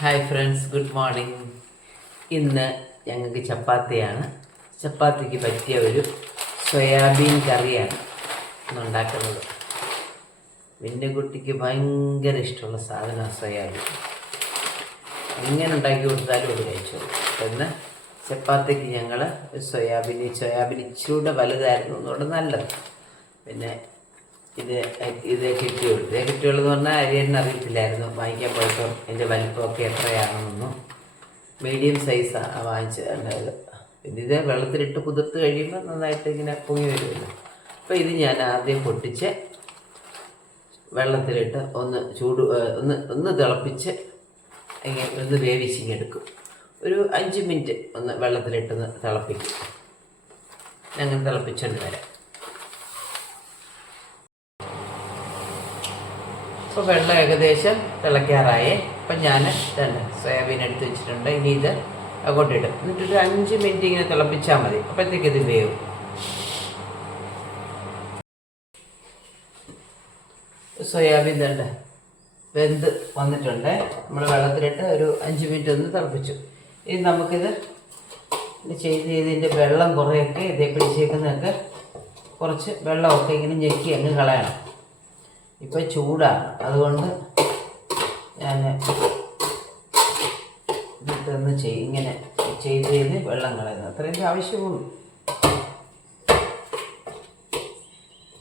Hi friends good morning ഇന്ന് ഞങ്ങൾക്ക് ചപ്പാത്തിയാണ്. ചപ്പാത്തിക്ക് പറ്റിയ ഒരു സോയാബീൻ കറിയാണ് ഇന്ന് ഉണ്ടാക്കുന്നത്. കുട്ടിക്ക് ഭയങ്കര ഇഷ്ടമുള്ള സാധനമാണ് സോയാബീൻ. എങ്ങനെ ഉണ്ടാക്കി കൊടുത്താലും ഒരു കഴിച്ചോളൂ. എന്ന് ചപ്പാത്തിക്ക് ഞങ്ങൾ സോയാബീൻ സോയാബീൻ ഇച്ചിരൂടെ വലുതായിരുന്നു എന്നുകൊണ്ട് നല്ലത്. പിന്നെ ഇത് ഇത് കിട്ടിയുള്ളൂ. ഇത് കിട്ടിയുള്ളൂ എന്ന് പറഞ്ഞാൽ അരിയണ്ണ അറിയത്തില്ലായിരുന്നു. വാങ്ങിക്കാൻ പോയപ്പോൾ എന്റെ വലിപ്പമൊക്കെ എത്രയാണെന്നൊന്നും മീഡിയം സൈസാണ് വാങ്ങിച്ചത് പിന്നെ ഇത് വെള്ളത്തിലിട്ട് കുതിർത്ത് കഴിയുമ്പോൾ നന്നായിട്ട് ഇങ്ങനെ പൊങ്ങി വരുമല്ലോ. അപ്പോൾ ഇത് ഞാൻ ആദ്യം പൊട്ടിച്ച് വെള്ളത്തിലിട്ട് ഒന്ന് ചൂട് ഒന്ന് ഒന്ന് തിളപ്പിച്ച് ഇങ്ങനെ ഒന്ന് വേവിച്ചിങ്ങെടുക്കും. ഒരു അഞ്ച് മിനിറ്റ് ഒന്ന് വെള്ളത്തിലിട്ടൊന്ന് തിളപ്പിക്കും. ഞങ്ങൾ തിളപ്പിച്ചുകൊണ്ട് വരാം. ഇപ്പോൾ വെള്ളം ഏകദേശം തിളയ്ക്കാറായി. അപ്പം ഞാൻ സോയാബീൻ എടുത്ത് വെച്ചിട്ടുണ്ട്. ഇനി ഇത് അങ്ങോട്ട് ഇടും എന്നിട്ടൊരു അഞ്ച് മിനിറ്റ് ഇങ്ങനെ തിളപ്പിച്ചാൽ മതി. അപ്പോഴത്തേക്ക് ഇത് വേവും? സോയാബീൻ തന്നെ വെന്ത് വന്നിട്ടുണ്ട്. നമ്മൾ വെള്ളത്തിലിട്ട് ഒരു അഞ്ച് മിനിറ്റ് ഒന്ന് തിളപ്പിച്ചു. ഇനി നമുക്കിത് ചെയ്ത് ഇതിന്റെ വെള്ളം കുറേയൊക്കെ ഇതേ പിടിച്ചേക്കുന്നതൊക്കെ കുറച്ച് വെള്ളമൊക്കെ ഇങ്ങനെ ഞെക്കി അങ്ങ് കളയണം. ഇപ്പം ചൂടാണ് അതുകൊണ്ട് ഞാൻ ഇതൊന്ന് ചെയ് ഇങ്ങനെ ചെയ്ത് ചെയ്ത് വെള്ളം കളയുന്നു. അത്രയും ആവശ്യമുള്ളൂ.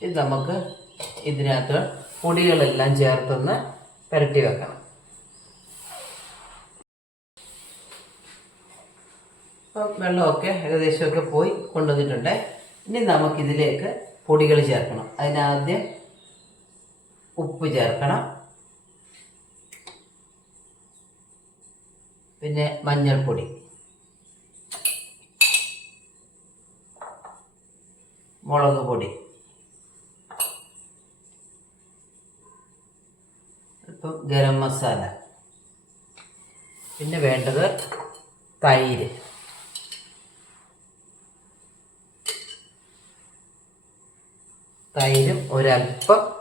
ഇത് നമുക്ക് ഇതിനകത്ത് പൊടികളെല്ലാം ചേർത്തൊന്ന് പുരട്ടി വെക്കണം. അപ്പം വെള്ളമൊക്കെ ഏകദേശമൊക്കെ പോയി കൊണ്ടുവന്നിട്ടുണ്ട്. ഇനി നമുക്കിതിലേക്ക് പൊടികൾ ചേർക്കണം. അതിനാദ്യം ഉപ്പ് ചേർക്കണം. പിന്നെ മഞ്ഞൾപ്പൊടി. മുളക് പൊടി. ഇപ്പം ഗരം മസാല. പിന്നെ വേണ്ടത് തൈര്. തൈരും ഒരല്പം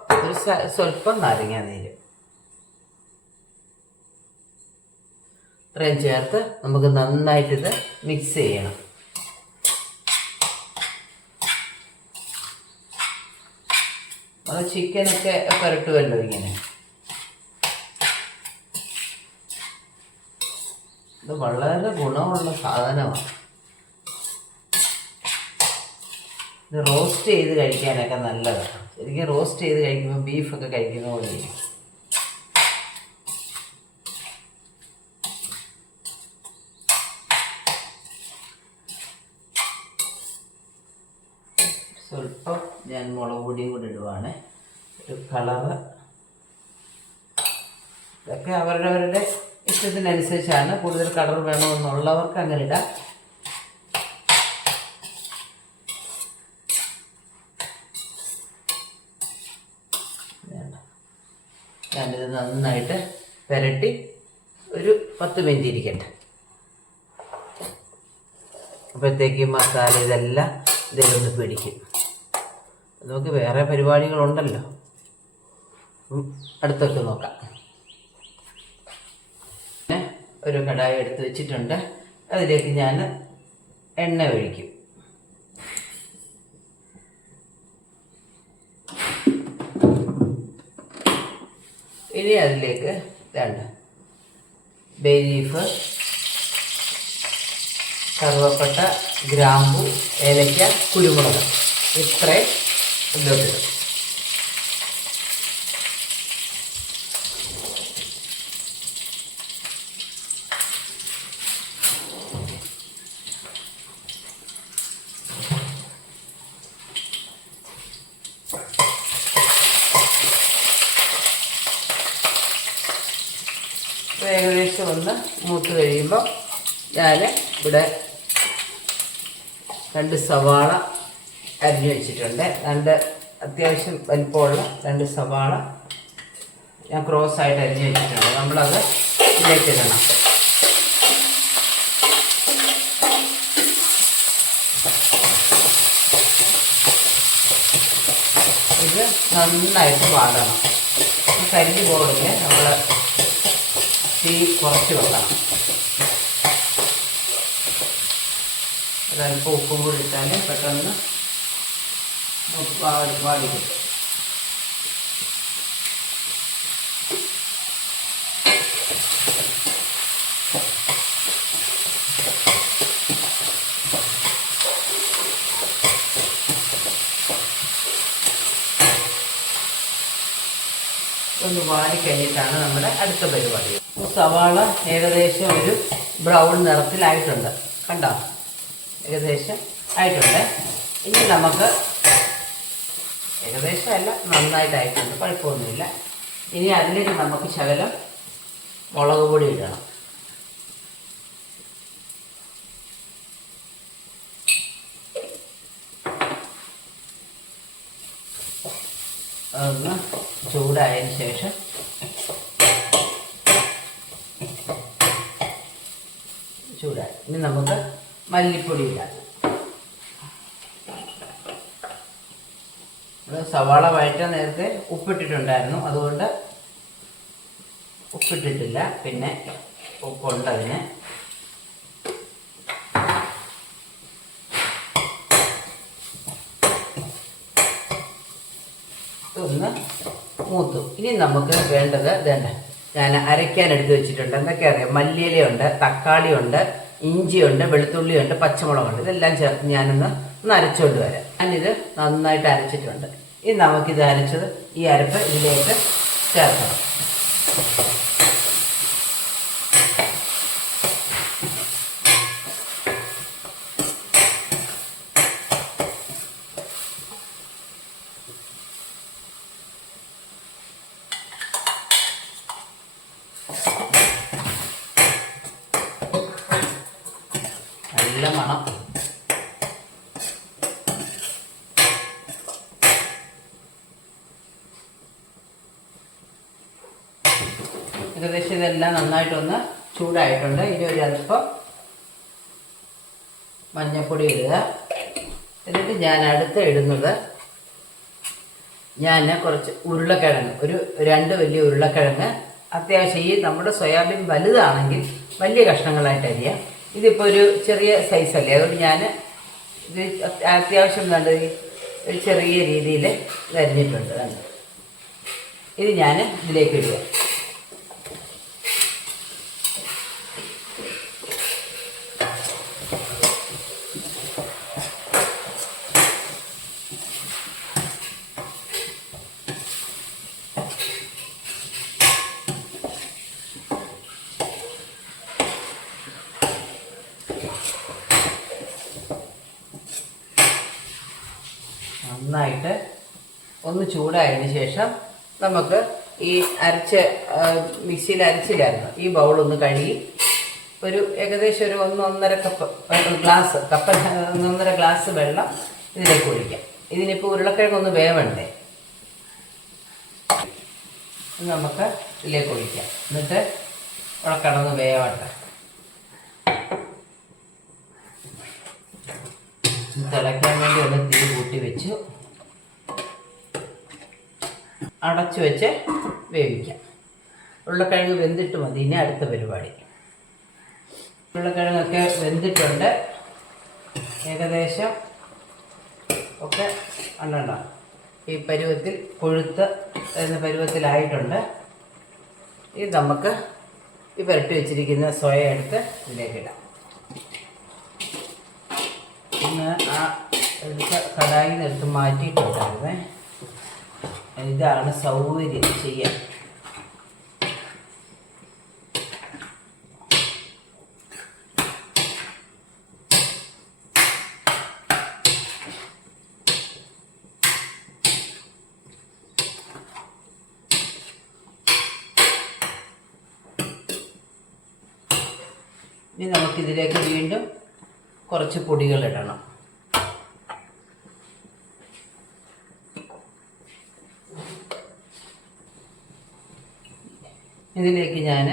സ്വല്പം നാരങ്ങ നീര്. ഇത്രയും ചേർത്ത് നമുക്ക് നന്നായിട്ടിത് മിക്സ് ചെയ്യണം. നമ്മൾ ചിക്കനൊക്കെ പുരട്ടുമല്ലോ ഇങ്ങനെ. ഇത് വളരെ ഗുണമുള്ള സാധനമാണ്. ഇത് റോസ്റ്റ് ചെയ്ത് കഴിക്കാനൊക്കെ നല്ലതാണ്. ശരിക്കും റോസ്റ്റ് ചെയ്ത് കഴിക്കുമ്പോൾ ബീഫൊക്കെ കഴിക്കുന്ന പോലെ. സ്വല്പം ഞാൻ മുളക് പൊടിയും കൂടി ഇടുവാണ്. ഒരു കളറ് ഇതൊക്കെ അവരവരുടെ ഇഷ്ടത്തിനനുസരിച്ചാണ് കൂടുതൽ കളർ വേണമെന്നുള്ളവർക്ക് അങ്ങനെ ഇടാം വേണ്ട. ഞാനിത് നന്നായിട്ട് പുരട്ടി ഒരു പത്ത് മിനിറ്റ് ഇരിക്കട്ടെ. അപ്പോഴത്തേക്ക് മസാല ഇതെല്ലാം ഇതിലൊന്ന് പിടിക്കും. നമുക്ക് വേറെ പരിപാടികളുണ്ടല്ലോ. അടുത്തൊക്കെ നോക്കാം. ഒരു കടായി എടുത്ത് വെച്ചിട്ടുണ്ട്. അതിലേക്ക് ഞാൻ എണ്ണ ഒഴിക്കും. ഇനി അതിലേക്ക് വേണ്ട ബേ ലീഫ് കറുവപ്പട്ട ഗ്രാമ്പു ഏലയ്ക്ക കുരുമുളക്. ഇത്രയും ഇതിലോട്ടിടും അപ്പോൾ ഏകദേശം ഒന്ന് മൂത്ത് കഴിയുമ്പോൾ ഞാൻ ഇവിടെ രണ്ട് സവാള അരിഞ്ഞു വെച്ചിട്ടുണ്ട്. രണ്ട് അത്യാവശ്യം വലിപ്പമുള്ള രണ്ട് സവാള ഞാൻ ക്രോസ് ആയിട്ട് അരിഞ്ഞു വെച്ചിട്ടുണ്ട്. നമ്മളത് ഇതിലേക്ക് ഇടണം. ഇത് നന്നായിട്ട് വാടണം. കരിഞ്ഞു പോകരുത്. നമ്മൾ തീ കുറച്ച് വെക്കണം ഒരല്പം ഉപ്പും കൂടി ഇട്ടാൽ പെട്ടെന്ന് വാടി കിട്ടും. ഒന്ന് വാടി നമ്മുടെ അടുത്ത പരിപാടി. സവാള ഏകദേശം ഒരു ബ്രൗൺ നിറത്തിലായിട്ടുണ്ട്. കണ്ടോ? ഏകദേശം ആയിട്ടുണ്ട്. ഇനി നമുക്ക് ഏകദേശം അല്ല നന്നായിട്ടായിട്ടുണ്ട്. കുഴപ്പമൊന്നുമില്ല. ഇനി അതിലേക്ക് നമുക്ക് ശകലം മുളക് പൊടി ഇടണം അതൊന്ന് ചൂടായതിന് ശേഷം ചൂടായി. ഇനി നമുക്ക് മല്ലിപ്പൊടി ഇടാം. സവാള വഴറ്റാൻ നേരത്തെ ഉപ്പിട്ടിട്ടുണ്ടായിരുന്നു. അതുകൊണ്ട് ഉപ്പിട്ടിട്ടില്ല. പിന്നെ ഉപ്പുണ്ട് അതിന്. ഒന്ന് മൂത്തു. ഇനി നമുക്ക് വേണ്ടത് വേണ്ട ഞാൻ അരയ്ക്കാൻ എടുത്ത് വെച്ചിട്ടുണ്ട്. എന്തൊക്കെ അറിയാം? മല്ലിയിലയുണ്ട് തക്കാളിയുണ്ട് ഇഞ്ചിയുണ്ട് വെളുത്തുള്ളിയുണ്ട് പച്ചമുളകുണ്ട്. ഇതെല്ലാം ചേർത്ത് ഞാനൊന്ന് ഒന്ന് അരച്ചുകൊണ്ട് വരാം. ഞാനിത് നന്നായിട്ട് അരച്ചിട്ടുണ്ട്. ഇനി നമുക്കിത് അരച്ചത് ഈ അരപ്പ് ഇതിലേക്ക് ചേർക്കണം. നല്ല മണം ഏകദേശം ഇതെല്ലാം നന്നായിട്ടൊന്ന് ചൂടായിട്ടുണ്ട്. ഇനി ഒരു അല്പം മഞ്ഞൾപ്പൊടി ഇടുക. എന്നിട്ട് ഞാൻ അടുത്ത് ഇടുന്നത് ഞാൻ കുറച്ച് ഉരുളക്കിഴങ്ങ് ഒരു രണ്ട് വലിയ ഉരുളക്കിഴങ്ങ്. അത്യാവശ്യം ഈ നമ്മുടെ സോയാബീൻ വലുതാണെങ്കിൽ വലിയ കഷ്ണങ്ങളായിട്ട് അരിയാം ഇതിപ്പോൾ ഒരു ചെറിയ സൈസല്ലേ അതുകൊണ്ട് ഞാൻ ഇത് അത്യാവശ്യം നല്ല ഒരു ചെറിയ രീതിയിൽ അരിഞ്ഞിട്ടുണ്ട്. ഇത് ഞാൻ ഇതിലേക്ക് ഇടുക നന്നായിട്ട് ഒന്ന് ചൂടായതിന് ശേഷം നമുക്ക് ഈ അരച്ച് മിക്സിയിൽ അരച്ചില്ലായിരുന്നു ഈ ബൗളൊന്ന് കഴുകി ഒരു ഏകദേശം ഒരു ഒന്ന് ഒന്നര കപ്പ് ഗ്ലാസ് കപ്പ് ഒന്നൊന്നര ഗ്ലാസ് വെള്ളം ഇതിലേക്ക് ഒഴിക്കാം. ഇതിനിപ്പോൾ ഉരുളക്കിഴങ്ങൊന്ന് വേവണ്ടേ? നമുക്ക് ഇതിലേക്ക് ഒഴിക്കാം. എന്നിട്ട് ഉളക്കടന്ന് കിടന്ന് വേവട്ടെ. തിളയ്ക്കാൻ വേണ്ടി ഒന്ന് തീ കൂട്ടി വെച്ചു. അടച്ചു വെച്ച് വേവിക്കാം. ഉരുളക്കിഴങ്ങ് വെന്തിട്ട് മതി. ഇനി അടുത്ത പരിപാടി. ഉരുളക്കിഴങ്ങൊക്കെ വെന്തിട്ടുണ്ട്. ഏകദേശം ഒക്കെ ഉണ്ടോ ഈ പരുവത്തിൽ കൊഴുത്ത് എന്ന പരുവത്തിലായിട്ടുണ്ട്. ഇത് നമുക്ക് ഈ പുരട്ടി വെച്ചിരിക്കുന്ന സോയ എടുത്ത് ഇതിലേക്ക് ഇടാം. ഇന്ന് ആ എടുത്ത കടായിൽ എടുത്ത് മാറ്റിയിട്ടുണ്ടായിരുന്നേ. ഇതാണ് സൗകര്യം ചെയ്യാൻ. ഇനി നമുക്കിതിലേക്ക് വീണ്ടും കുറച്ച് പൊടികൾ ഇടണം. ഇതിലേക്ക് ഞാൻ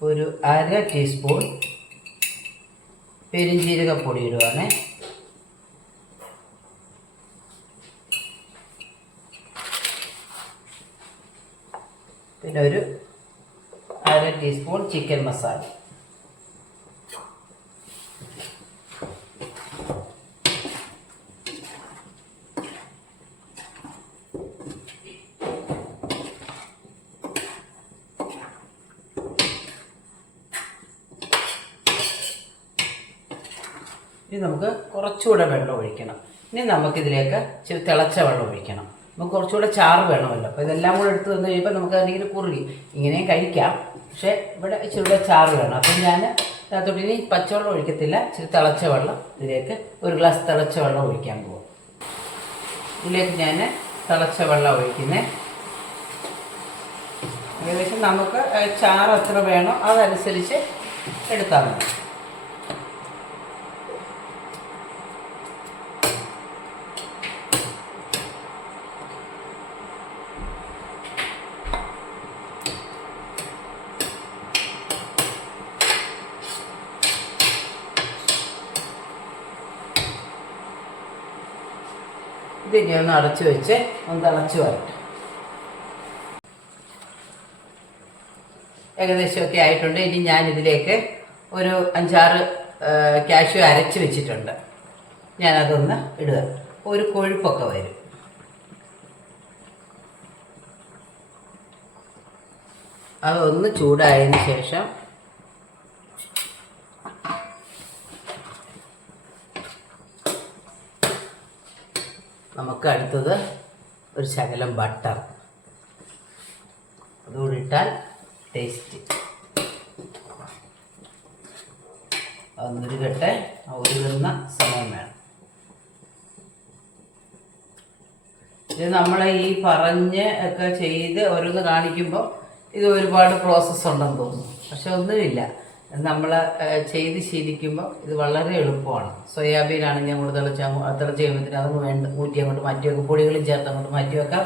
ഒരു അര ടീസ്പൂൺ പെരിഞ്ജീരകപ്പൊടി ഇടുവാണ്. പിന്നെ ഒരു അര ടീസ്പൂൺ ചിക്കൻ മസാല ഇനി നമുക്ക് കുറച്ചുകൂടെ വെള്ളം ഒഴിക്കണം. ഇനി നമുക്കിതിലേക്ക് ഇച്ചിരി തിളച്ച വെള്ളം ഒഴിക്കണം. നമുക്ക് കുറച്ചുകൂടെ ചാറ് വേണമല്ലോ. അപ്പോൾ ഇതെല്ലാം കൂടെ എടുത്ത് തന്നു കഴിയുമ്പോൾ നമുക്ക് അതിങ്ങനെ കുറുകി. ഇങ്ങനെയും കഴിക്കാം. പക്ഷേ ഇവിടെ ഇച്ചിരി കൂടെ ചാറ് വേണം. അപ്പം ഞാൻ അതിനകത്തോട്ട് ഇനി പച്ചവെള്ളം ഒഴിക്കത്തില്ല. ഇച്ചിരി തിളച്ച വെള്ളം ഇതിലേക്ക് ഒരു ഗ്ലാസ് തിളച്ച വെള്ളം ഒഴിക്കാൻ പോകും ഇതിലേക്ക് ഞാൻ തിളച്ച വെള്ളം ഒഴിക്കുന്നത് ഏകദേശം നമുക്ക് ചാറ് എത്ര വേണോ അതനുസരിച്ച് എടുത്താൽ മതി. ഇതിനി ഒന്ന് അടച്ചു വെച്ച് ഒന്ന് തിളച്ചു വരട്ടെ. ഏകദേശമൊക്കെ ആയിട്ടുണ്ട്. ഇനി ഞാൻ ഇതിലേക്ക് ഒരു അഞ്ചാറ് കാഷ്യൂ അരച്ച് വെച്ചിട്ടുണ്ട്. ഞാനതൊന്ന് ഇടുക. ഒരു കൊഴുപ്പൊക്കെ വരും. അതൊന്ന് ചൂടായതിന് ശേഷം നമുക്ക് അടുത്തത് ഒരു ശകലം ബട്ടർ അതുകൂടി ഇട്ടാൽ ടേസ്റ്റ് അതൊന്നുരുകട്ടെ ഉരുകുന്ന സമയം വേണം. ഇത് നമ്മൾ ഈ പറഞ്ഞ് ഒക്കെ ചെയ്ത് ഓരോന്ന് കാണിക്കുമ്പോൾ ഇത് ഒരുപാട് പ്രോസസ്സ് ഉണ്ടെന്ന് തോന്നുന്നു. പക്ഷെ ഒന്നുമില്ല. നമ്മൾ ചെയ്ത് ശീലിക്കുമ്പോൾ ഇത് വളരെ എളുപ്പമാണ്. സോയാബീനാണ് ഞാൻ കൂടുതൽ തിളച്ച് തിളച്ച് കഴിയുമ്പോഴത്തേന് അതൊന്ന് വേണ്ട ഊറ്റി അങ്ങോട്ട് മാറ്റി വെക്കും. പൊടികളും ചേർത്ത് അങ്ങോട്ട് മാറ്റി വെക്കാം.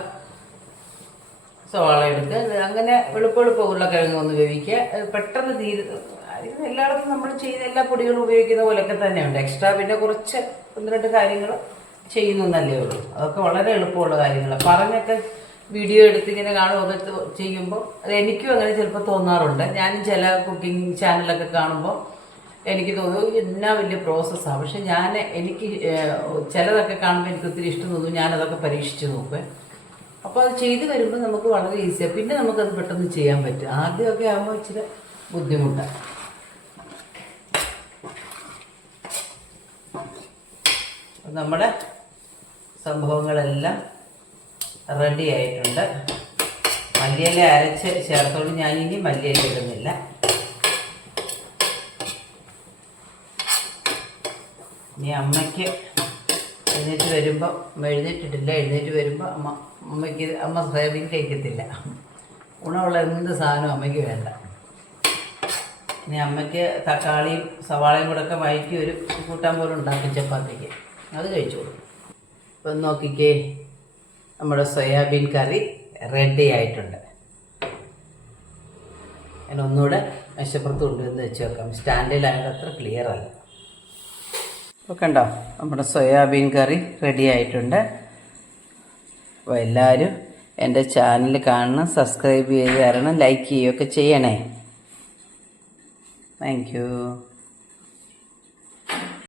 സവാള ഇത് അങ്ങനെ എളുപ്പെളുപ്പം ഉരുളക്കിഴങ്ങ് ഒന്ന് വേവിക്കുക. പെട്ടെന്ന് തീരു എല്ലായിടത്തും നമ്മൾ ചെയ്യുന്ന എല്ലാ പൊടികളും ഉപയോഗിക്കുന്ന പോലെയൊക്കെ തന്നെയുണ്ട്. എക്സ്ട്രാ പിന്നെ കുറച്ച് ഒന്ന് രണ്ട് കാര്യങ്ങൾ ചെയ്യുന്നതല്ലേ ഉള്ളൂ. അതൊക്കെ വളരെ എളുപ്പമുള്ള കാര്യങ്ങളാണ് പറഞ്ഞൊക്കെ വീഡിയോ എടുത്തിങ്ങനെ കാണുമൊക്കെ ചെയ്യുമ്പോൾ അത് എനിക്കും അങ്ങനെ ചിലപ്പോൾ തോന്നാറുണ്ട്. ഞാനും ചില കുക്കിംഗ് ചാനലൊക്കെ കാണുമ്പോൾ എനിക്ക് തോന്നും എന്നാ വലിയ പ്രോസസ്സാണ് പക്ഷെ ഞാൻ എനിക്ക് ചിലതൊക്കെ കാണുമ്പോൾ എനിക്ക് ഒത്തിരി ഇഷ്ടം തോന്നും ഞാനതൊക്കെ പരീക്ഷിച്ച് നോക്കുവേ. അപ്പോൾ അത് ചെയ്ത് വരുമ്പോൾ നമുക്ക് വളരെ ഈസിയാണ് പിന്നെ നമുക്കത് പെട്ടെന്ന് ചെയ്യാൻ പറ്റും. ആദ്യമൊക്കെ ആകുമ്പോൾ ഇച്ചിരി ബുദ്ധിമുട്ടാണ് നമ്മുടെ സംഭവങ്ങളെല്ലാം റെഡി ആയിട്ടുണ്ട്. മല്ലിയില അരച്ച് ചേർത്തോണ്ട് ഇനി മല്ലിയില ഇടുന്നില്ല. ഇനി അമ്മയ്ക്ക് എഴുന്നേറ്റ് വരുമ്പോൾ എഴുന്നേറ്റിട്ടില്ല എഴുന്നേറ്റ് വരുമ്പോൾ അമ്മ അമ്മയ്ക്ക് അമ്മ സോയാബീൻ കഴിക്കത്തില്ല. ഗുണമുള്ള എന്ത് സാധനവും അമ്മയ്ക്ക് വേണ്ട. ഇനി അമ്മയ്ക്ക് തക്കാളിയും സവാളയും കൂടെ ഒക്കെ വഴറ്റി ഒരു കൂട്ടാൻ പോലും ഉണ്ടാക്കി ചപ്പാത്തിക്ക്. അത് കഴിച്ചോളൂ. ഇപ്പം നോക്കിക്കേ. നമ്മുടെ സോയാബീൻ കറി റെഡി ആയിട്ടുണ്ട്. ഞാൻ ഒന്നുകൂടെ മെച്ചപ്പുറത്ത് കൊണ്ടുവന്ന് വെച്ച് വെക്കാം. സ്റ്റാൻഡിലായത് അത്ര ക്ലിയർ അല്ല. അപ്പോൾ കണ്ടോ നമ്മുടെ സോയാബീൻ കറി റെഡി ആയിട്ടുണ്ട്. അപ്പോൾ എല്ലാവരും എന്റെ ചാനൽ കാണണം സബ്സ്ക്രൈബ് ചെയ്ത് തരണം ലൈക്ക് ചെയ്യുകയൊക്കെ ചെയ്യണേ. താങ്ക്